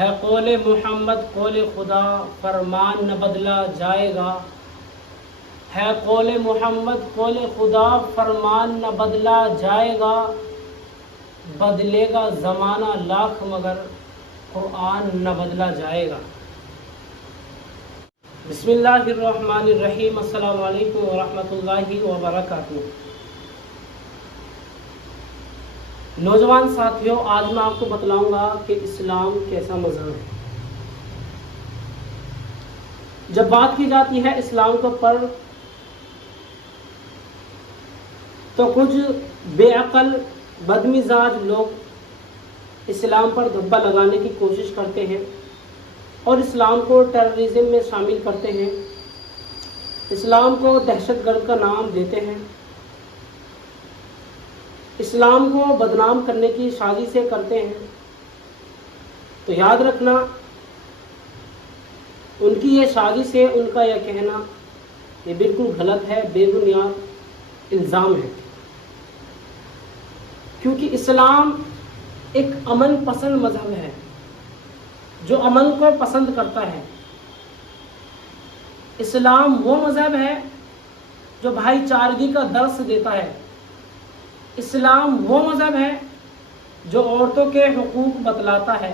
ہے قول محمد قول خدا فرمان نہ بدلا جائے گا، ہے قول محمد قول خدا فرمان نہ بدلا جائے گا، بدلے گا زمانہ لاکھ مگر قرآن نہ بدلا جائے گا۔ بسم اللہ الرحمن الرحیم۔ السلام علیکم ورحمۃ اللہ وبرکاتہ۔ نوجوان ساتھیوں، آج میں آپ کو بتلاؤں گا کہ اسلام کیسا مذہب ہے۔ جب بات کی جاتی ہے اسلام کے اوپر تو کچھ بے عقل بدمزاج لوگ اسلام پر دھبا لگانے کی کوشش کرتے ہیں اور اسلام کو ٹیررزم میں شامل کرتے ہیں، اسلام کو دہشت گرد کا نام دیتے ہیں، اسلام کو بدنام کرنے کی سازشیں کرتے ہیں۔ تو یاد رکھنا، ان کی یہ سازش ہے، ان کا یہ کہنا یہ بالکل غلط ہے، بے بنیاد الزام ہے، کیونکہ اسلام ایک امن پسند مذہب ہے جو امن کو پسند کرتا ہے۔ اسلام وہ مذہب ہے جو بھائی چارگی کا درس دیتا ہے۔ اسلام وہ مذہب ہے جو عورتوں کے حقوق بتلاتا ہے۔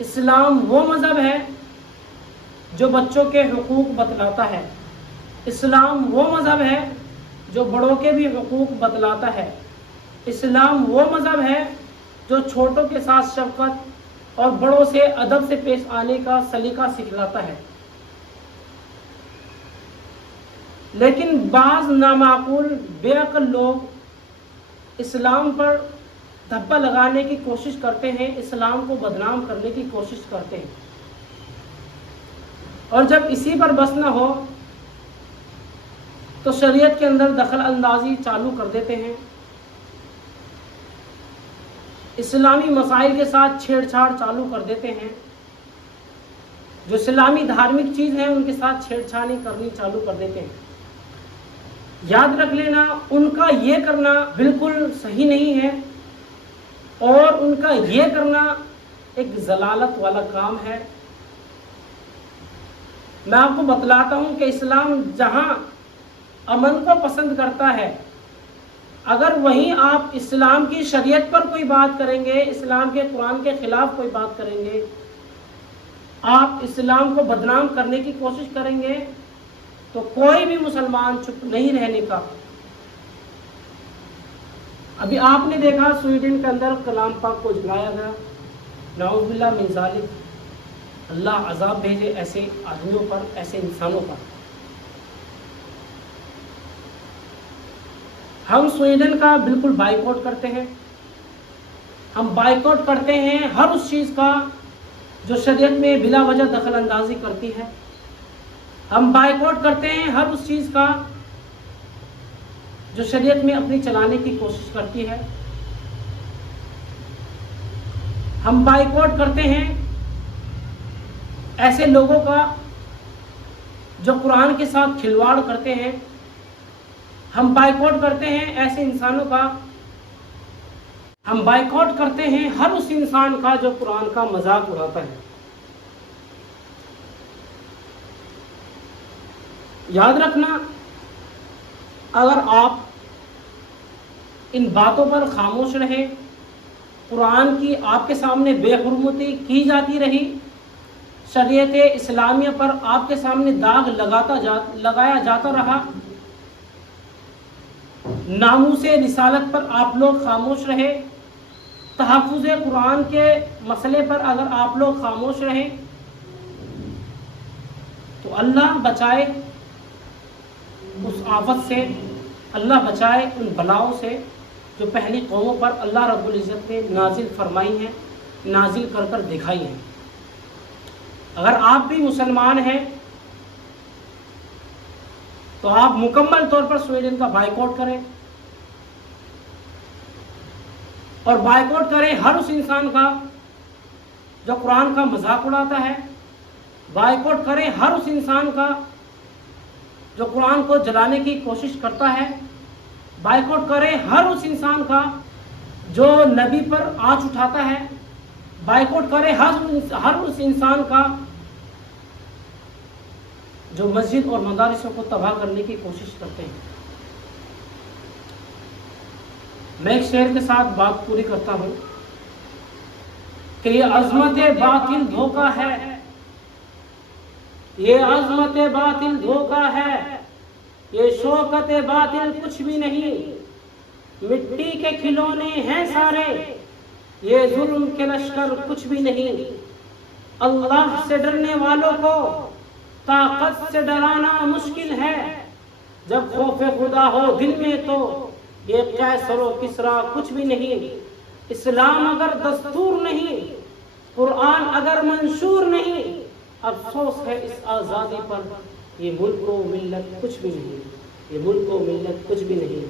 اسلام وہ مذہب ہے جو بچوں کے حقوق بتلاتا ہے۔ اسلام وہ مذہب ہے جو بڑوں کے بھی حقوق بتلاتا ہے۔ اسلام وہ مذہب ہے جو چھوٹوں کے ساتھ شفقت اور بڑوں سے ادب سے پیش آنے کا سلیقہ سکھلاتا ہے۔ لیکن بعض نامعقول بے عقل لوگ اسلام پر دھبا لگانے کی کوشش کرتے ہیں، اسلام کو بدنام کرنے کی کوشش کرتے ہیں، اور جب اسی پر بس نہ ہو تو شریعت کے اندر دخل اندازی چالو کر دیتے ہیں، اسلامی مسائل کے ساتھ چھیڑ چھاڑ چالو کر دیتے ہیں، جو اسلامی دھارمک چیز ہیں ان کے ساتھ چھیڑ چھاڑی کرنی چالو کر دیتے ہیں۔ یاد رکھ لینا، ان کا یہ کرنا بالکل صحیح نہیں ہے، اور ان کا یہ کرنا ایک ضلالت والا کام ہے۔ میں آپ کو بتلاتا ہوں کہ اسلام جہاں امن کو پسند کرتا ہے، اگر وہیں آپ اسلام کی شریعت پر کوئی بات کریں گے، اسلام کے قرآن کے خلاف کوئی بات کریں گے، آپ اسلام کو بدنام کرنے کی کوشش کریں گے، تو کوئی بھی مسلمان چپ نہیں رہنے کا۔ ابھی آپ نے دیکھا سویڈن کے اندر کلام پاک کو جلایا گیا، نعوذ باللہ من ذالک، اللہ عذاب بھیجے ایسے آدمیوں پر، ایسے انسانوں پر۔ ہم سویڈن کا بالکل بائیکاٹ کرتے ہیں، ہم بائیکاٹ کرتے ہیں ہر اس چیز کا جو شریعت میں بلا وجہ دخل اندازی کرتی ہے، ہم بائیکاٹ کرتے ہیں ہر اس چیز کا جو شریعت میں اپنی چلانے کی کوشش کرتی ہے، ہم بائیکاٹ کرتے ہیں ایسے لوگوں کا جو قرآن کے ساتھ کھلواڑ کرتے ہیں، ہم بائیکاٹ کرتے ہیں ایسے انسانوں کا، ہم بائیکاٹ کرتے ہیں ہر اس انسان کا جو قرآن کا مذاق اڑاتا ہے۔ یاد رکھنا، اگر آپ ان باتوں پر خاموش رہے، قرآن کی آپ کے سامنے بے حرمتی کی جاتی رہی، شریعت اسلامیہ پر آپ کے سامنے داغ لگایا جاتا رہا، ناموس رسالت پر آپ لوگ خاموش رہے، تحفظ قرآن کے مسئلے پر اگر آپ لوگ خاموش رہیں، تو اللہ بچائے اس آفت سے، اللہ بچائے ان بلاؤں سے جو پہلی قوموں پر اللہ رب العزت نے نازل فرمائی ہیں، نازل کر کر دکھائی ہیں۔ اگر آپ بھی مسلمان ہیں تو آپ مکمل طور پر سویڈن کا بائیکاٹ کریں، اور بائیکاٹ کریں ہر اس انسان کا جو قرآن کا مذاق اڑاتا ہے، بائیکاٹ کریں ہر اس انسان کا جو قرآن کو جلانے کی کوشش کرتا ہے، بائیکاٹ کریں ہر اس انسان کا جو نبی پر آنچ اٹھاتا ہے، بائیکاٹ کرے ہر اس انسان کا جو مسجد اور مدارسوں کو تباہ کرنے کی کوشش کرتے ہیں۔ میں ایک شعر کے ساتھ بات پوری کرتا ہوں کہ یہ عظمت باطل دھوکہ ہے، یہ عظمت باطل دھوکہ ہے، یہ شوکت باطل کچھ بھی نہیں، مٹی کے کھلونے ہیں سارے، یہ ظلم کے لشکر کچھ بھی نہیں۔ اللہ سے ڈرنے والوں کو طاقت سے ڈرانا مشکل ہے، جب خوف خدا ہو دل میں تو یہ قیصر و کسریٰ کچھ بھی نہیں۔ اسلام اگر دستور نہیں، قرآن اگر منشور نہیں، افسوس ہے اس آزادی پر، یہ ملک و ملت کچھ بھی نہیں، یہ ملک و ملت کچھ بھی نہیں۔